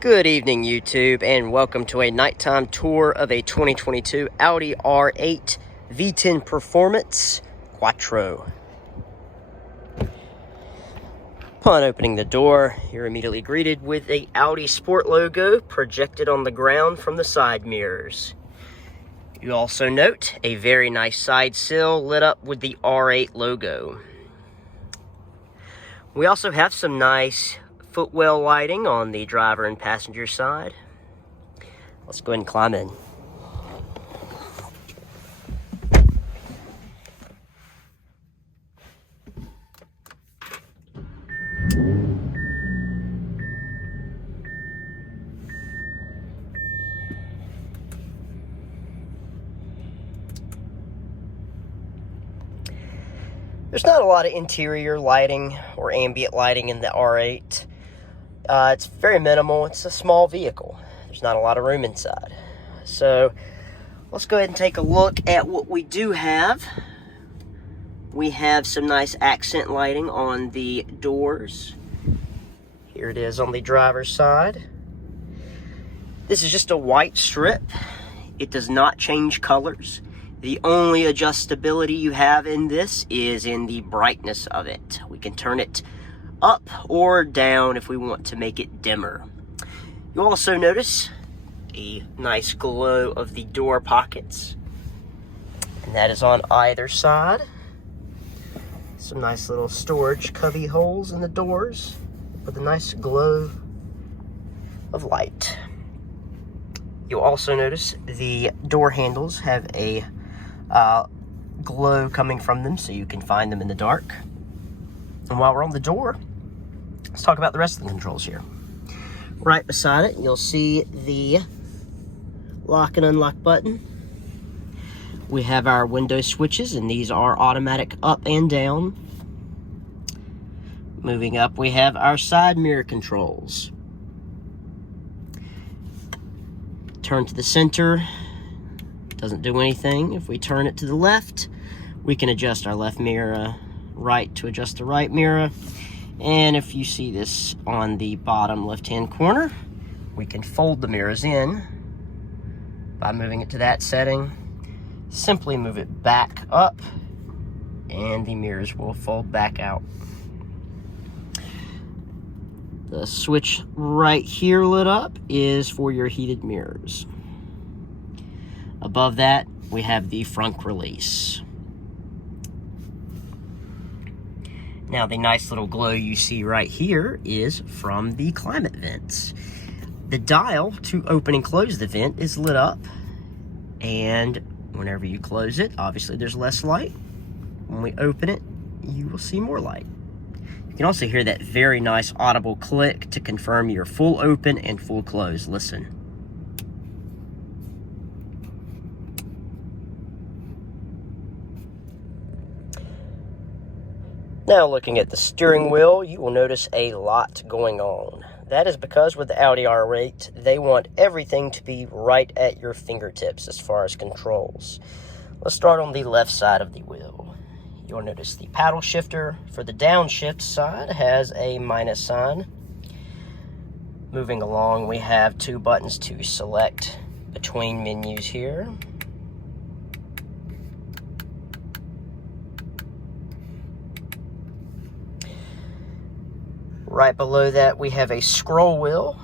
Good evening, YouTube, and welcome to a nighttime tour of a 2022 Audi R8 V10 Performance Quattro. Upon opening the door, you're immediately greeted with a Audi Sport logo projected on the ground from the side mirrors. You also note a very nice side sill lit up with the R8 logo. We also have some nice footwell lighting on the driver and passenger side. Let's go ahead and climb in. There's not a lot of interior lighting or ambient lighting in the R8. It's very minimal. It's a small vehicle. There's not a lot of room inside. So let's go ahead and take a look at what we do have. We have some nice accent lighting on the doors. Here it is on the driver's side. This is just a white strip. It does not change colors. The only adjustability you have in this is in the brightness of it. We can turn it up or down if we want to make it dimmer. You'll also notice a nice glow of the door pockets, and that is on either side. Some nice little storage cubby holes in the doors with a nice glow of light. You'll also notice the door handles have a glow coming from them, so you can find them in the dark. And while we're on the door, let's talk about the rest of the controls here. Right beside it, you'll see the lock and unlock button. We have our window switches, and these are automatic up and down. Moving up, we have our side mirror controls. Turn to the center. Doesn't do anything. If we turn it to the left, we can adjust our left mirror, right to adjust the right mirror. And if you see this on the bottom left-hand corner, we can fold the mirrors in by moving it to that setting. Simply move it back up, and the mirrors will fold back out. The switch right here lit up is for your heated mirrors. Above that, we have the front release. Now, the nice little glow you see right here is from the climate vents. The dial to open and close the vent is lit up, and whenever you close it, obviously there's less light. When we open it, you will see more light. You can also hear that very nice audible click to confirm your full open and full close. Listen. Now, looking at the steering wheel, you will notice a lot going on. That is because with the Audi R8, they want everything to be right at your fingertips as far as controls. Let's start on the left side of the wheel. You'll notice the paddle shifter for the downshift side has a minus sign. Moving along, we have two buttons to select between menus here. Right below that, we have a scroll wheel,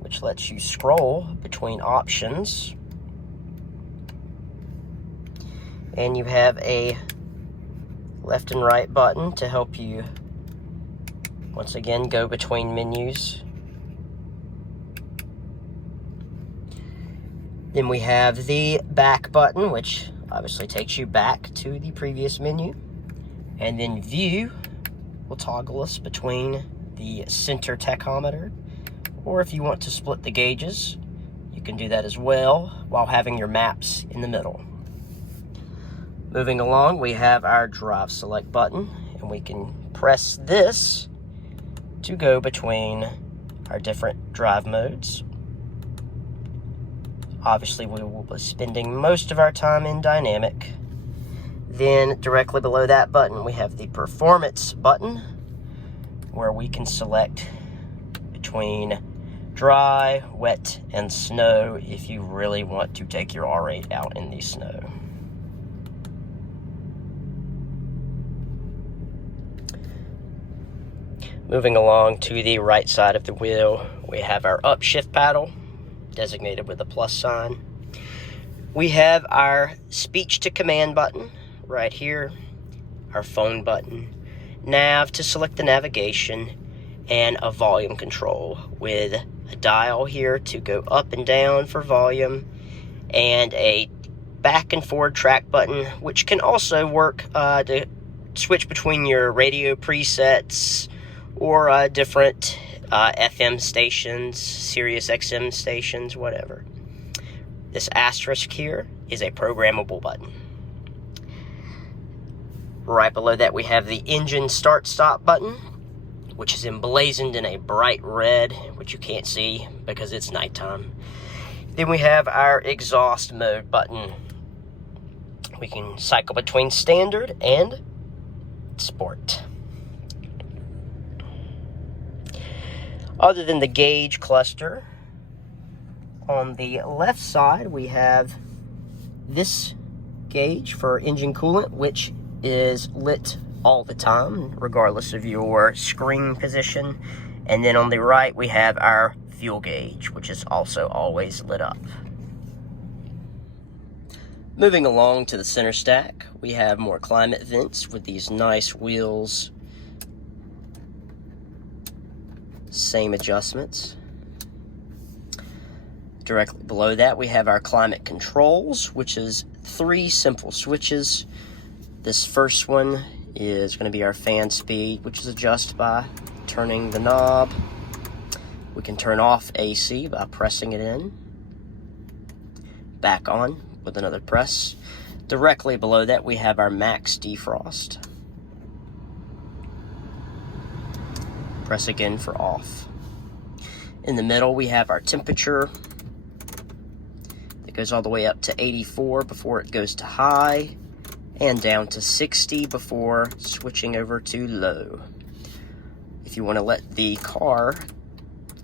which lets you scroll between options. And you have a left and right button to help you, once again, go between menus. Then we have the back button, which obviously takes you back to the previous menu. And then view will toggle us between the center tachometer, or if you want to split the gauges, you can do that as well while having your maps in the middle. Moving along, we have our drive select button, and we can press this to go between our different drive modes. Obviously, we will be spending most of our time in dynamic. Then directly below that button, we have the performance button, where we can select between dry, wet, and snow if you really want to take your R8 out in the snow. Moving along to the right side of the wheel, we have our upshift paddle, designated with a plus sign. We have our speech to command button right here, our phone button, nav to select the navigation, and a volume control with a dial here to go up and down for volume, and a back and forward track button, which can also work to switch between your radio presets or different FM stations, Sirius XM stations, whatever. This asterisk here is a programmable button. Right below that we have the engine start-stop button, which is emblazoned in a bright red, which you can't see because it's nighttime. Then we have our exhaust mode button. We can cycle between standard and sport. Other than the gauge cluster, on the left side we have this gauge for engine coolant, which is lit all the time, regardless of your screen position. And then on the right, we have our fuel gauge, which is also always lit up. Moving along to the center stack, we have more climate vents with these nice wheels. Same adjustments. Directly below that, we have our climate controls, which is 3 simple switches. This first one is going to be our fan speed, which is adjusted by turning the knob. We can turn off AC by pressing it in. Back on with another press. Directly below that, we have our max defrost. Press again for off. In the middle, we have our temperature. It goes all the way up to 84 before it goes to high, and down to 60 before switching over to low. If you want to let the car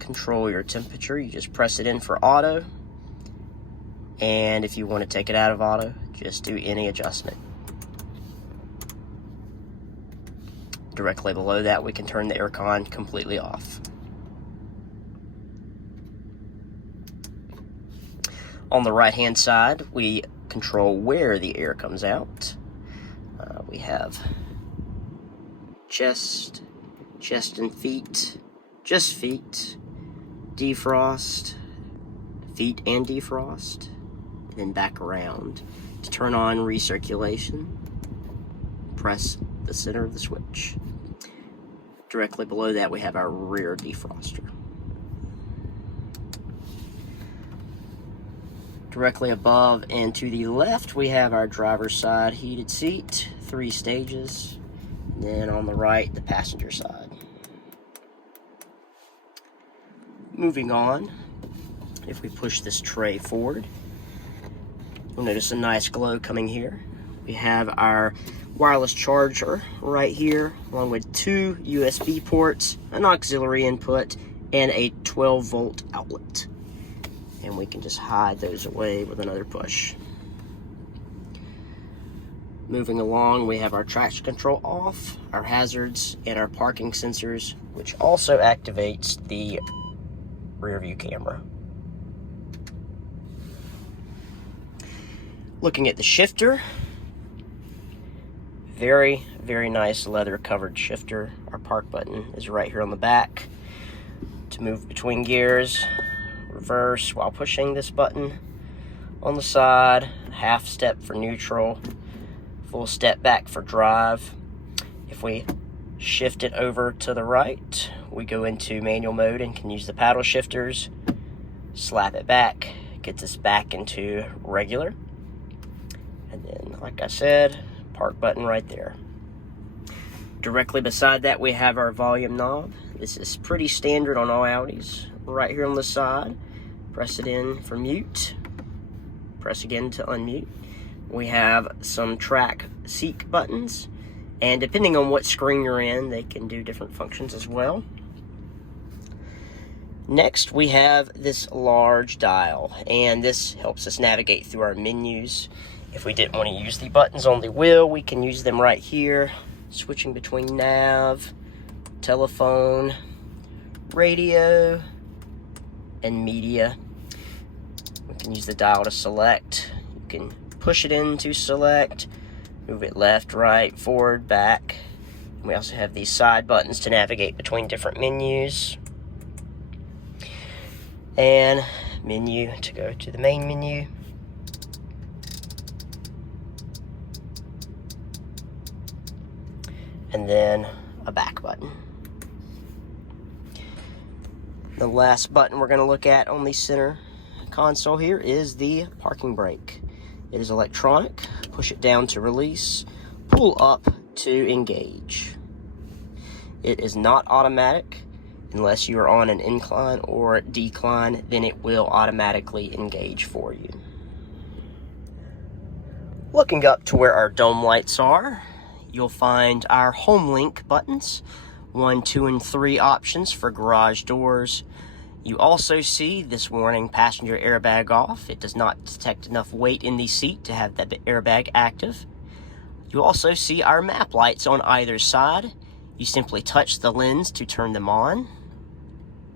control your temperature, you just press it in for auto. And if you want to take it out of auto, just do any adjustment. Directly below that, we can turn the aircon completely off. On the right-hand side, we control where the air comes out. We have chest and feet, just feet, defrost, feet and defrost, and then back around. To turn on recirculation, press the center of the switch. Directly below that, we have our rear defroster. Directly above and to the left, we have our driver's side heated seat, 3 stages. And then on the right, the passenger side. Moving on, if we push this tray forward, you'll notice a nice glow coming here. We have our wireless charger right here, along with 2 USB ports, an auxiliary input, and a 12-volt outlet. And we can just hide those away with another push. Moving along, we have our traction control off, our hazards, and our parking sensors, which also activates the rear view camera. Looking at the shifter, very, very nice leather covered shifter. Our park button is right here on the back. To move between gears, reverse while pushing this button. On the side, half step for neutral, full step back for drive. If we shift it over to the right, we go into manual mode and can use the paddle shifters. Slap it back, gets us back into regular. And then, like I said, park button right there. Directly beside that, we have our volume knob. This is pretty standard on all Audis. Right here on the side, press it in for mute. Press again to unmute. We have some track seek buttons, and depending on what screen you're in, they can do different functions as well. Next, we have this large dial, and this helps us navigate through our menus. If we didn't want to use the buttons on the wheel, we can use them right here, switching between nav, telephone, radio, and media. We can use the dial to select. You can push it in to select, move it left, right, forward, back. We also have these side buttons to navigate between different menus. And menu to go to the main menu. And then a back button. The last button we're going to look at on the center console here is the parking brake. It is electronic. Push it down to release, pull up to engage. It is not automatic. Unless you are on an incline or decline, then it will automatically engage for you. Looking up to where our dome lights are, you'll find our home link buttons, 1, 2, and 3 options for garage doors. You also see this warning, passenger airbag off. It does not detect enough weight in the seat to have that airbag active. You also see our map lights on either side. You simply touch the lens to turn them on.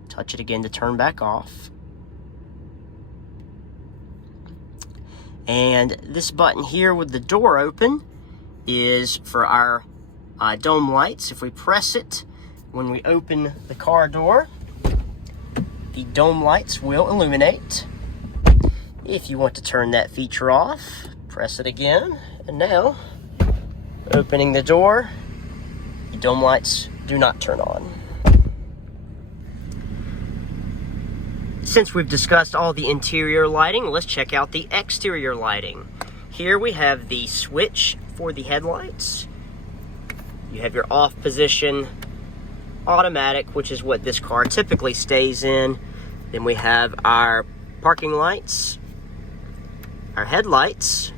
Touch it again to turn back off. And this button here with the door open is for our dome lights. If we press it, when we open the car door, the dome lights will illuminate. If you want to turn that feature off, press it again. And now, opening the door, the dome lights do not turn on. Since we've discussed all the interior lighting, let's check out the exterior lighting. Here we have the switch for the headlights. You have your off position, automatic, which is what this car typically stays in. Then we have our parking lights, our headlights,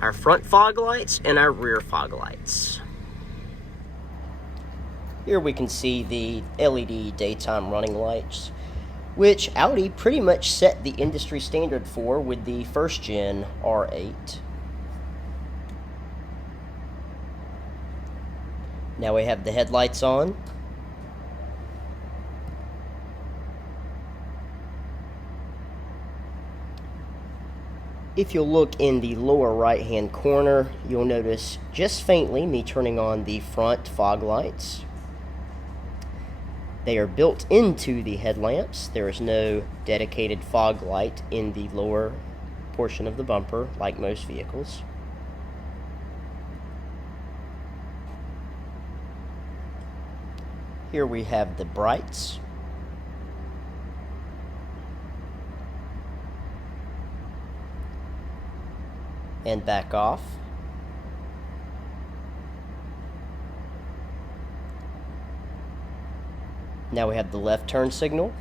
our front fog lights, and our rear fog lights. Here we can see the LED daytime running lights, which Audi pretty much set the industry standard for with the first gen R8. Now we have the headlights on. If you'll look in the lower right hand corner, you'll notice just faintly me turning on the front fog lights. They are built into the headlamps. There is no dedicated fog light in the lower portion of the bumper, like most vehicles. Here we have the brights. And back off. Now we have the left turn signal,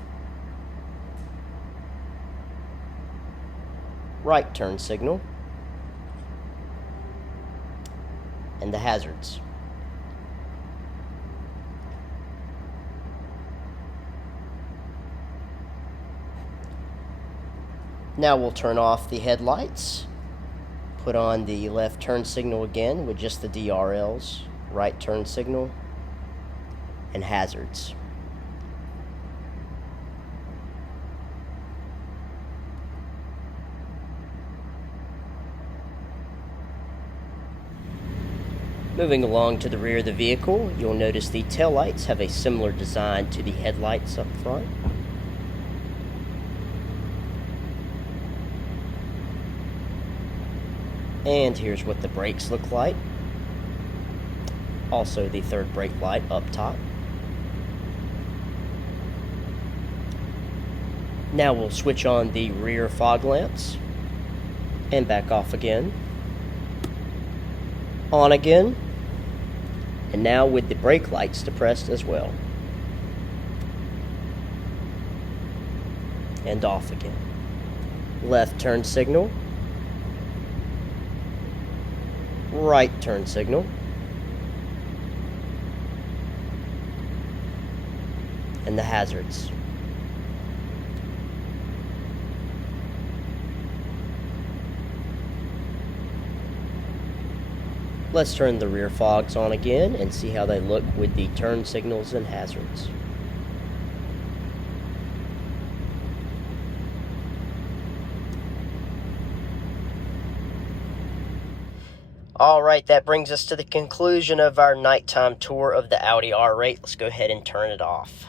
right turn signal, and the hazards. Now we'll turn off the headlights, put on the left turn signal again with just the DRLs, right turn signal, and hazards. Moving along to the rear of the vehicle, you'll notice the taillights have a similar design to the headlights up front. And here's what the brakes look like. Also the third brake light up top. Now we'll switch on the rear fog lamps and back off again. On again. And now with the brake lights depressed as well. And off again. Left turn signal. Right turn signal. And the hazards. Let's turn the rear fogs on again and see how they look with the turn signals and hazards. Alright, that brings us to the conclusion of our nighttime tour of the Audi R8. Let's go ahead and turn it off.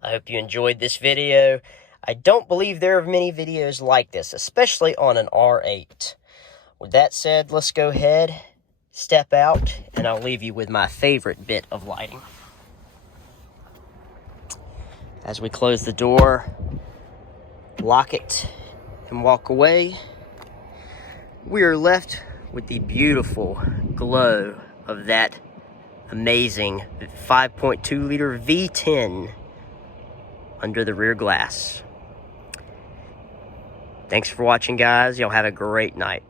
I hope you enjoyed this video. I don't believe there are many videos like this, especially on an R8. With that said, let's go ahead, step out, and I'll leave you with my favorite bit of lighting. As we close the door, lock it, and walk away, we are left with the beautiful glow of that amazing 5.2 liter V10 under the rear glass. Thanks for watching, guys. Y'all have a great night.